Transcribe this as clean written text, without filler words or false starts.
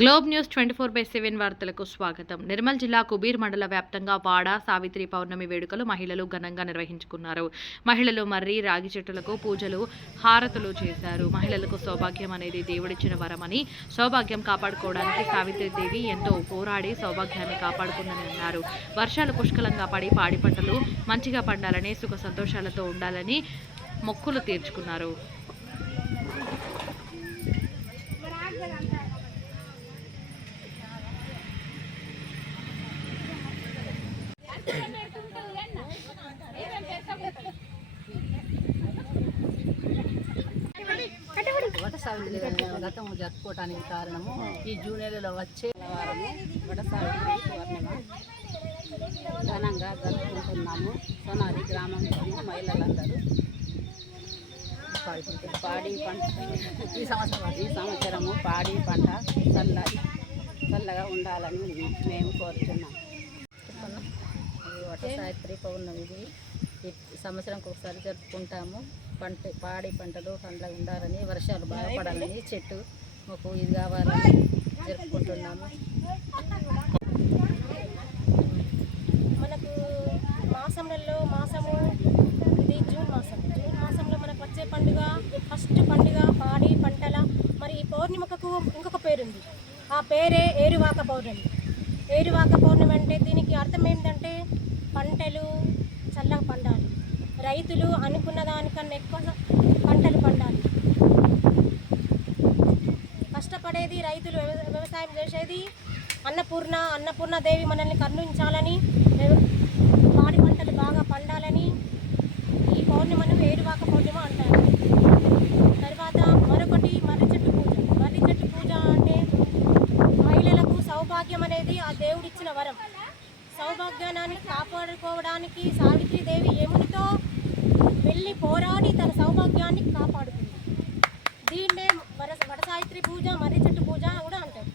Globe news 24/7 వార్తలకు స్వాగతం. నిర్మల్ జిల్లా కుబీర్ మండల వ్యాప్తంగా వాడ సావిత్రి పౌర్ణమి వేడుకలు మహిళలు ఘనంగా నిర్వహించుకున్నారు. మహిళలు మర్రి రాగి చెట్టులకు పూజలు హారతులు చేశారు. మహిళలకు సౌభాగ్యం అనేది దేవుడిచ్చిన వరమని, సౌభాగ్యం కాపాడుకోవడానికి సావిత్రిదేవి ఎంతో పోరాడి సౌభాగ్యాన్ని కాపాడుకుందని అన్నారు. వర్షాలు పుష్కలంగా పడి పాడి పంటలు మంచిగా పండాలని, సుఖ సంతోషాలతో ఉండాలని మొక్కులు తీర్చుకున్నారు. వట సావిత్రి వ్రతం జరుపుకోవడానికి కారణము ఈ జూన్ నెలలో వచ్చే వారము వట సావిత్రి పౌర్ణిమ ఘనంగా జరుపుకుంటున్నాము. సోనారి గ్రామంలోని మహిళలందరూ పాడి పంట ఈ సంవత్సరము పాడి పంట చల్లగా ఉండాలని మేము కోరుతున్నాము. వట సావిత్రి పౌర్ణమిది ఈ సంవత్సరంకి ఒకసారి జరుపుకుంటాము. పాడి పంటలు పండ్ల ఉండాలని, వర్షాలు బాగా పడాలని, చెట్టు మాకు ఇది కావాలని జరుపుకుంటున్నాము. మనకు మాసము ఇది జూన్ మాసంలో మనకు వచ్చే పండుగ ఫస్ట్ పండుగ పాడి పంటల. మరి ఈ పౌర్ణిమకు ఇంకొక పేరుంది, ఆ పేరే ఏరువాక పౌర్ణమి. ఏరువాక పౌర్ణమి అంటే దీనికి అర్థం ఏంటంటే పంటలు చల్లగా పండాలి, రైతులు అనుకున్న దానికన్నా ఎక్కువ పంటలు పండాలి. కష్టపడేది రైతులు, వ్యవసాయం చేసేది అన్నపూర్ణదేవి మనల్ని కరుణించాలని, పాడి పంటలు బాగా పండాలని ఈ పౌర్ణిమను ఏరువాక పౌర్ణిమ అంటారు. తర్వాత మరొకటి మర్రి చెట్టు పూజ అంటే మహిళలకు సౌభాగ్యం అనేది ఆ దేవుడిచ్చిన వరం. సౌభాగ్యాన్ని కాపాడుకోవడానికి సావిత్రిదేవి యమునితో వెళ్ళి పోరాడి తన సౌభాగ్యాన్ని కాపాడుతుంది. దీన్నే వట సావిత్రి పూజ, మర్రి చెట్టు పూజ కూడా అంటారు.